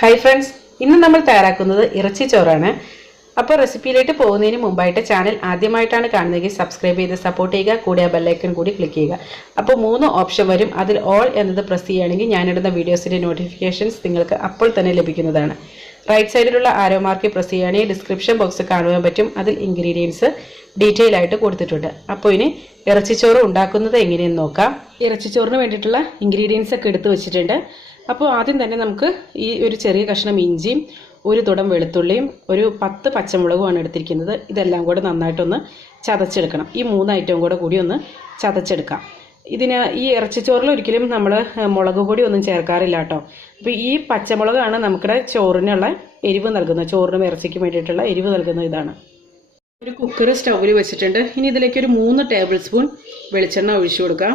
Hi friends, ഇന്ന് നമ്മൾ തയ്യാറാക്കുന്നത് ഇറച്ചി ചോറാണ്. അപ്പോൾ റെസിപ്പിയിലേക്ക് പോകുന്നതിന് മുമ്പായിട്ട് ചാനൽ ആദ്യമായിട്ടാണ് കാണുന്നതെങ്കിൽ സബ്സ്ക്രൈബ് ചെയ്ത് സപ്പോർട്ട് ചെയ്യുക. കൂടെ ആ ബെല്ലൈക്കൺ കൂടി ക്ലിക്ക് ചെയ്യുക. അപ്പോൾ 3 ഓപ്ഷൻ വരും. അതിൽ ഓൾ എന്നത് പ്രസ് ചെയ്യുകയാണെങ്കിൽ ഞാനിടുന്ന വീഡിയോസിൻ്റെ നോട്ടിഫിക്കേഷൻസ് നിങ്ങൾക്ക് അപ്പോൾ തന്നെ ലഭിക്കുന്നതാണ്. റൈറ്റ് സൈഡിലുള്ള ആരോ മാർക്ക് പ്രസ് ചെയ്യുകയാണെങ്കിൽ ഡിസ്ക്രിപ്ഷൻ ബോക്സ് കാണുവാൻ പറ്റും. അതിൽ ഇൻഗ്രീഡിയൻസ് ഡീറ്റെയിൽ ആയിട്ട് കൊടുത്തിട്ടുണ്ട്. അപ്പോൾ ഇനി ഇറച്ചിച്ചോറ് ഉണ്ടാക്കുന്നത് എങ്ങനെയെന്ന് നോക്കാം. ഇറച്ചിച്ചോറിന് വേണ്ടിയിട്ടുള്ള ഇൻഗ്രീഡിയൻസ് ഒക്കെ എടുത്ത് വെച്ചിട്ടുണ്ട്. അപ്പോൾ ആദ്യം തന്നെ നമുക്ക് ഈ ഒരു ചെറിയ കഷ്ണം ഇഞ്ചിയും ഒരു തുടം വെളുത്തുള്ളിയും ഒരു 10 പച്ചമുളകുമാണ് എടുത്തിരിക്കുന്നത്. ഇതെല്ലാം കൂടെ നന്നായിട്ടൊന്ന് ചതച്ചെടുക്കണം. ഈ 3 ഐറ്റവും കൂടി ഒന്ന് ചതച്ചെടുക്കാം. ഈ ഇറച്ചിച്ചോറിൽ ഒരിക്കലും നമ്മൾ മുളക് പൊടി ഒന്നും ചേർക്കാറില്ല കേട്ടോ. അപ്പോൾ ഈ പച്ചമുളകാണ് നമുക്കിടെ ചോറിനുള്ള എരിവ് നൽകുന്നത്. ചോറിനും ഇറച്ചിക്കും വേണ്ടിയിട്ടുള്ള എരിവ് നൽകുന്ന ഇതാണ്. ഒരു കുക്കർ സ്റ്റൗവിൽ വെച്ചിട്ടുണ്ട്. ഇനി ഇതിലേക്ക് ഒരു 3 ടേബിൾ സ്പൂൺ വെളിച്ചെണ്ണ ഒഴിച്ചു കൊടുക്കാം.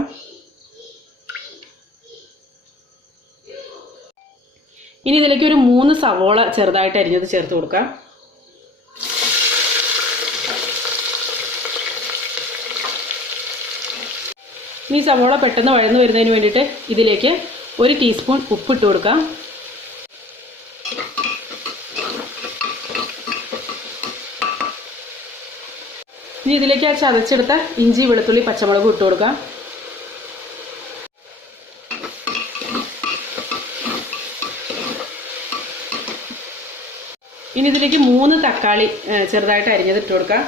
ഇനി ഇതിലേക്ക് ഒരു 3 സവോള ചെറുതായിട്ട് അരിഞ്ഞത് ചേർത്ത് കൊടുക്കാം. ഇനി സവോള പെട്ടെന്ന് വഴന്നു വരുന്നതിന് വേണ്ടിയിട്ട് ഇതിലേക്ക് 1 ടീസ്പൂൺ ഉപ്പ് ഇട്ട് കൊടുക്കാം. ഇനി ഇതിലേക്ക് ആ ചതച്ചെടുത്ത ഇഞ്ചി വെളുത്തുള്ളി പച്ചമുളകും ഇട്ട് കൊടുക്കാം. ഇനി ഇതിലേക്ക് 3 തക്കാളി ചെറുതായിട്ട് അരിഞ്ഞത് ഇട്ട് കൊടുക്കാം.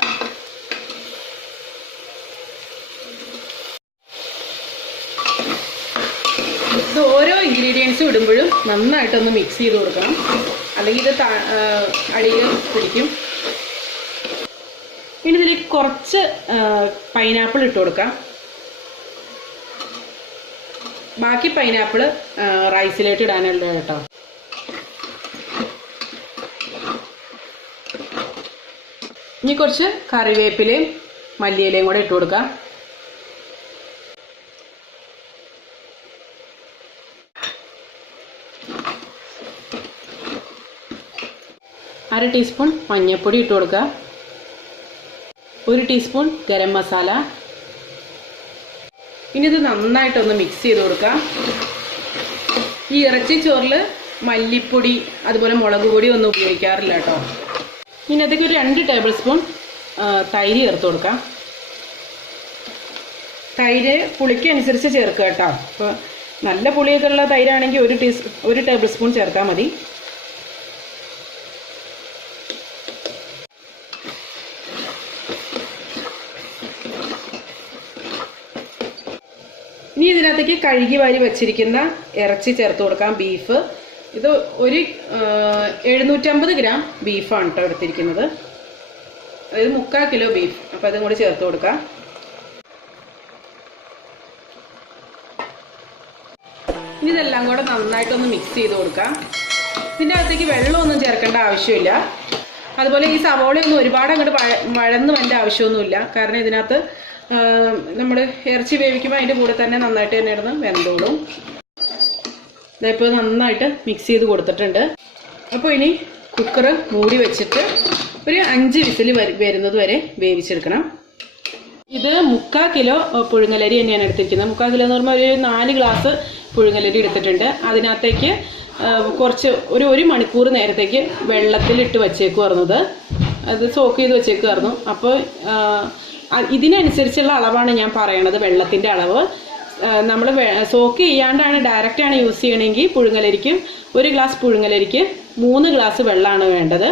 ഇത് ഓരോ ഇൻഗ്രീഡിയൻസും ഇടുമ്പോഴും നന്നായിട്ടൊന്ന് മിക്സ് ചെയ്ത് കൊടുക്കണം, അല്ലെങ്കിൽ ഇത് അടിയിൽ പിടിക്കും. ഇനി ഇതിലേക്ക് കുറച്ച് പൈനാപ്പിൾ ഇട്ട് കൊടുക്കാം. ബാക്കി പൈനാപ്പിൾ റൈസിലേക്ക് ഇടാനുള്ള കേട്ടോ. ഇനി കുറച്ച് കറിവേപ്പിലയും മല്ലിയിലയും കൂടെ ഇട്ട് കൊടുക്കാം. അര ടീസ്പൂൺ മഞ്ഞൾപ്പൊടി ഇട്ട് കൊടുക്കുക. 1 ടീസ്പൂൺ ഗരം മസാല. ഇനി ഇത് നന്നായിട്ടൊന്ന് മിക്സ് ചെയ്ത് കൊടുക്കാം. ഈ ഇറച്ചി ചോറിൽ മല്ലിപ്പൊടി അതുപോലെ മുളക് പൊടി ഒന്നും ഉപയോഗിക്കാറില്ല കേട്ടോ. ഇനി അതൊക്കെ ഒരു 2 ടേബിൾ സ്പൂൺ തൈര് ചേർത്ത് കൊടുക്കാം. തൈര് പുളിക്ക് അനുസരിച്ച് ചേർക്കുക കേട്ടോ. അപ്പോൾ നല്ല പുളിയൊക്കെ ഉള്ള തൈരാണെങ്കിൽ 1 ടേബിൾ സ്പൂൺ ചേർത്താൽ മതി. ഇനി ഇതിനകത്തേക്ക് കഴുകി വാരി വെച്ചിരിക്കുന്ന ഇറച്ചി ചേർത്ത് കൊടുക്കാം. ബീഫ് ഇത് ഒരു 750 ഗ്രാം ബീഫാണ് കേട്ടോ എടുത്തിരിക്കുന്നത്. അതായത് 3/4 കിലോ ബീഫ്. അപ്പോൾ അതും കൂടി ചേർത്ത് കൊടുക്കാം. ഇനി ഇതെല്ലാം കൂടെ നന്നായിട്ടൊന്ന് മിക്സ് ചെയ്ത് കൊടുക്കാം. ഇതിൻ്റെ അകത്തേക്ക് വെള്ളമൊന്നും ചേർക്കേണ്ട ആവശ്യമില്ല. അതുപോലെ ഈ സവോളയൊന്നും ഒരുപാട് അങ്ങോട്ട് വഴന്ന് വേണ്ട ആവശ്യമൊന്നുമില്ല. കാരണം ഇതിനകത്ത് നമ്മൾ ഇറച്ചി വേവിക്കുമ്പോൾ അതിൻ്റെ കൂടെ തന്നെ നന്നായിട്ട് തന്നെ ഇടുന്ന് വെന്തോളും. ഇതിപ്പോൾ നന്നായിട്ട് മിക്സ് ചെയ്ത് കൊടുത്തിട്ടുണ്ട്. അപ്പോൾ ഇനി കുക്കർ മൂടി വെച്ചിട്ട് ഒരു 5 വിസിൽ വരുന്നത് വരെ വേവിച്ചെടുക്കണം. ഇത് 3/4 കിലോ പുഴുങ്ങലരി തന്നെയാണ് എടുത്തിരിക്കുന്നത്. 3/4 കിലോ എന്ന് പറയുമ്പോൾ ഒരു 4 ഗ്ലാസ് പുഴുങ്ങലരി എടുത്തിട്ടുണ്ട്. അതിനകത്തേക്ക് കുറച്ച് ഒരു മണിക്കൂർ നേരത്തേക്ക് വെള്ളത്തിലിട്ട് വെച്ചേക്കുമായിരുന്നത്. അത് സോക്ക് ചെയ്ത് വെച്ചേക്കുമായിരുന്നു. അപ്പോൾ ഇതിനനുസരിച്ചുള്ള അളവാണ് ഞാൻ പറയണത്, വെള്ളത്തിൻ്റെ അളവ്. നമ്മൾ സോക്ക് ചെയ്യാണ്ടാണ് ഡയറക്റ്റാണ് യൂസ് ചെയ്യണമെങ്കിൽ പുഴുങ്ങലരിക്കും 1 ഗ്ലാസ് പുഴുങ്ങലരിക്ക് 3 ഗ്ലാസ് വെള്ളമാണ് വേണ്ടത്.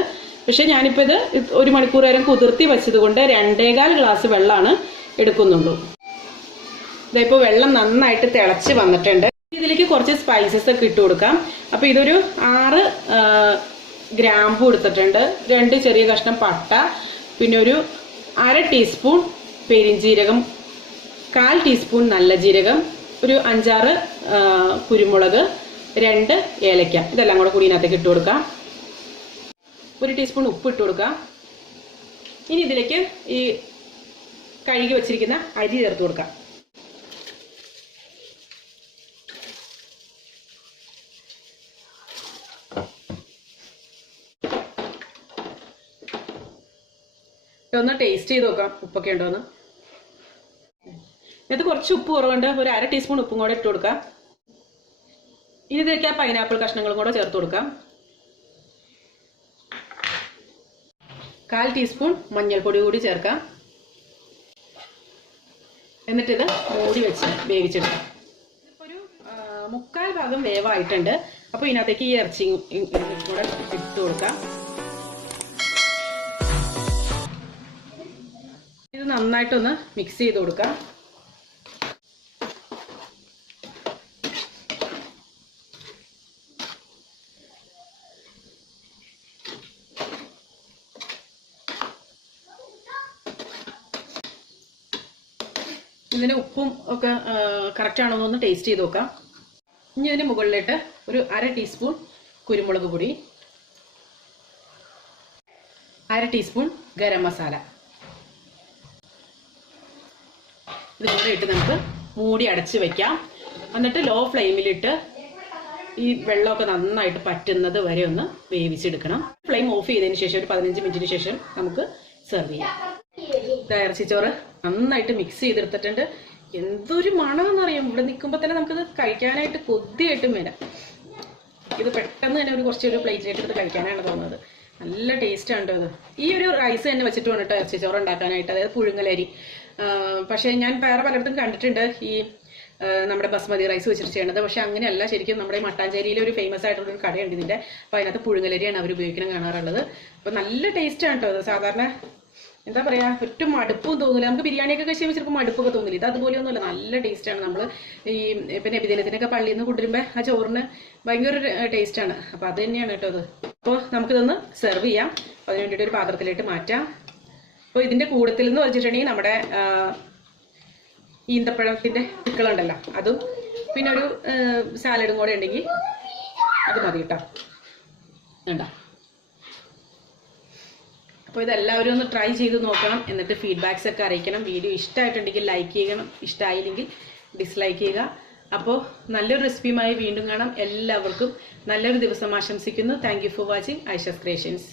പക്ഷേ ഞാനിപ്പോൾ ഇത് 1 മണിക്കൂർ നേരം കുതിർത്തി വെച്ചത് കൊണ്ട് 2.25 ഗ്ലാസ് വെള്ളമാണ് എടുക്കുന്നുള്ളൂ. ഇതിപ്പോൾ വെള്ളം നന്നായിട്ട് തിളച്ച് വന്നിട്ടുണ്ട്. ഇതിലേക്ക് കുറച്ച് സ്പൈസസ് ഒക്കെ ഇട്ട് കൊടുക്കാം. അപ്പോൾ ഇതൊരു 6 ഗ്രാമ്പു എടുത്തിട്ടുണ്ട്, 2 ചെറിയ കഷ്ണം പട്ട, പിന്നെ ഒരു 1/2 ടീസ്പൂൺ പെരിഞ്ജീരകം, 1/4 ടീസ്പൂൺ നല്ല ജീരകം, ഒരു 5-6 കുരുമുളക്, 2 ഏലക്ക. ഇതെല്ലാം കൂടെ ഇതിനകത്തേക്ക് ഇട്ട് കൊടുക്കാം. 1 ടീസ്പൂൺ ഉപ്പ് ഇട്ട് കൊടുക്കാം. ഇനി ഇതിലേക്ക് ഈ കഴുകി വെച്ചിരിക്കുന്ന അരി ചേർത്ത് കൊടുക്കാം. ഒന്ന് ടേസ്റ്റ് ചെയ്ത് നോക്കാം ഉപ്പൊക്കെ ഉണ്ടോന്ന്. ഇത് കുറച്ച് ഉപ്പ് കുറവുണ്ട്, ഒരു 1/2 ടീസ്പൂൺ ഉപ്പും കൂടെ ഇട്ട് കൊടുക്കാം. ഇനി ഇതിലേക്ക് ആ പൈനാപ്പിൾ കഷ്ണങ്ങളും കൂടെ ചേർത്ത് കൊടുക്കാം. 1/4 ടീസ്പൂൺ മഞ്ഞൾപ്പൊടി കൂടി ചേർക്കാം. എന്നിട്ടിത് മൂടി വെച്ച് വേവിച്ചെടുക്കാം. ഇതിപ്പോൾ ഒരു 3/4 ഭാഗം വേവായിട്ടുണ്ട്. അപ്പോൾ ഇതിനകത്തേക്ക് ഈ ഇറച്ചി കൂടെ ഇട്ട് കൊടുക്കാം. ഇത് നന്നായിട്ടൊന്ന് മിക്സ് ചെയ്ത് കൊടുക്കാം. ഇതിന് ഉപ്പും ഒക്കെ കറക്റ്റ് ആണോ എന്നൊന്ന് ടേസ്റ്റ് ചെയ്ത് നോക്കാം. ഇനി ഇതിന് മുകളിലിട്ട് ഒരു 1/2 ടീസ്പൂൺ കുരുമുളക് പൊടി, 1/2 ടീസ്പൂൺ ഗരം മസാല ഇതുകൂടെ ഇട്ട് നമുക്ക് മൂടി അടച്ച് വെക്കാം. എന്നിട്ട് ലോ ഫ്ലെയിമിലിട്ട് ഈ വെള്ളമൊക്കെ നന്നായിട്ട് പറ്റുന്നത് വരെ ഒന്ന് വേവിച്ചെടുക്കണം. ഫ്ലെയിം ഓഫ് ചെയ്തതിന് ശേഷം ഒരു 15 മിനിറ്റിന് ശേഷം നമുക്ക് സെർവ് ചെയ്യാം. ഇറച്ചിച്ചോറ് നന്നായിട്ട് മിക്സ് ചെയ്തെടുത്തിട്ടുണ്ട്. എന്തൊരു മണമെന്നറിയാം. ഇവിടെ നിൽക്കുമ്പോൾ തന്നെ നമുക്കിത് കഴിക്കാനായിട്ട് കൊതിയായിട്ടും വരാം. ഇത് പെട്ടെന്ന് തന്നെ കുറച്ചൊരു പ്ലേറ്റിലേക്ക് എടുത്ത് കഴിക്കാനാണ് തോന്നുന്നത്. നല്ല ടേസ്റ്റാണ് കേട്ടോ ഇത്. ഈ ഒരു റൈസ് തന്നെ വെച്ചിട്ട് വേണം കേട്ടോ ഇറച്ചിച്ചോറ് ഉണ്ടാക്കാനായിട്ട്, അതായത് പുഴുങ്ങലരി. പക്ഷേ ഞാൻ വേറെ പലയിടത്തും കണ്ടിട്ടുണ്ട് ഈ നമ്മുടെ ബസ്മതി റൈസ് വെച്ചിട്ട് ചെയ്യണത്. പക്ഷെ അങ്ങനെയല്ല. ശരിക്കും നമ്മുടെ മട്ടാഞ്ചേരിയിലെ ഒരു ഫേമസ് ആയിട്ടുള്ളൊരു കടയുണ്ട് ഇതിൻ്റെ. അപ്പോൾ അതിനകത്ത് പുഴുങ്ങലരിയാണ് അവർ ഉപയോഗിക്കണം കാണാറുള്ളത്. അപ്പോൾ നല്ല ടേസ്റ്റാണ് കേട്ടോ ഇത്. സാധാരണ എന്താ പറയുക, ഒട്ടും മടുപ്പും തോന്നില്ല. നമുക്ക് ബിരിയാണിയൊക്കെ കഴിച്ച് ചിലപ്പോൾ മടുപ്പൊക്കെ തോന്നില്ല. ഇത് അതുപോലെയൊന്നുമല്ല, നല്ല ടേസ്റ്റാണ്. നമ്മൾ ഈ ഇപ്പം നബിദിനത്തിനൊക്കെ പള്ളിയിൽ നിന്ന് കൊണ്ടുവരുമ്പോൾ ആ ചോറിന് ഭയങ്കര ടേസ്റ്റാണ്. അപ്പോൾ അത് തന്നെയാണ് കേട്ടോ ഇത്. അപ്പോൾ നമുക്കിതൊന്ന് സെർവ് ചെയ്യാം. അതിന് വേണ്ടിയിട്ട് ഒരു പാത്രത്തിലേക്ക് മാറ്റാം. അപ്പോൾ ഇതിൻ്റെ കൂടത്തിൽ എന്ന് വെച്ചിട്ടുണ്ടെങ്കിൽ നമ്മുടെ ഈന്തപ്പഴത്തിൻ്റെ പിക്കിളുണ്ടല്ലോ അതും പിന്നെ ഒരു സാലഡും കൂടെ ഉണ്ടെങ്കിൽ അത് മതി കേട്ടോ. വേണ്ട. അപ്പോൾ ഇതെല്ലാവരും ഒന്ന് ട്രൈ ചെയ്ത് നോക്കണം. എന്നിട്ട് ഫീഡ്ബാക്സ് ഒക്കെ അറിയിക്കണം. വീഡിയോ ഇഷ്ടമായിട്ടുണ്ടെങ്കിൽ ലൈക്ക് ചെയ്യണം, ഇഷ്ടമായില്ലെങ്കിൽ ഡിസ്ലൈക്ക് ചെയ്യുക. അപ്പോൾ നല്ലൊരു റെസിപ്പിയുമായി വീണ്ടും കാണാം. എല്ലാവർക്കും നല്ലൊരു ദിവസം ആശംസിക്കുന്നു. Thank you for watching Aisha's creations.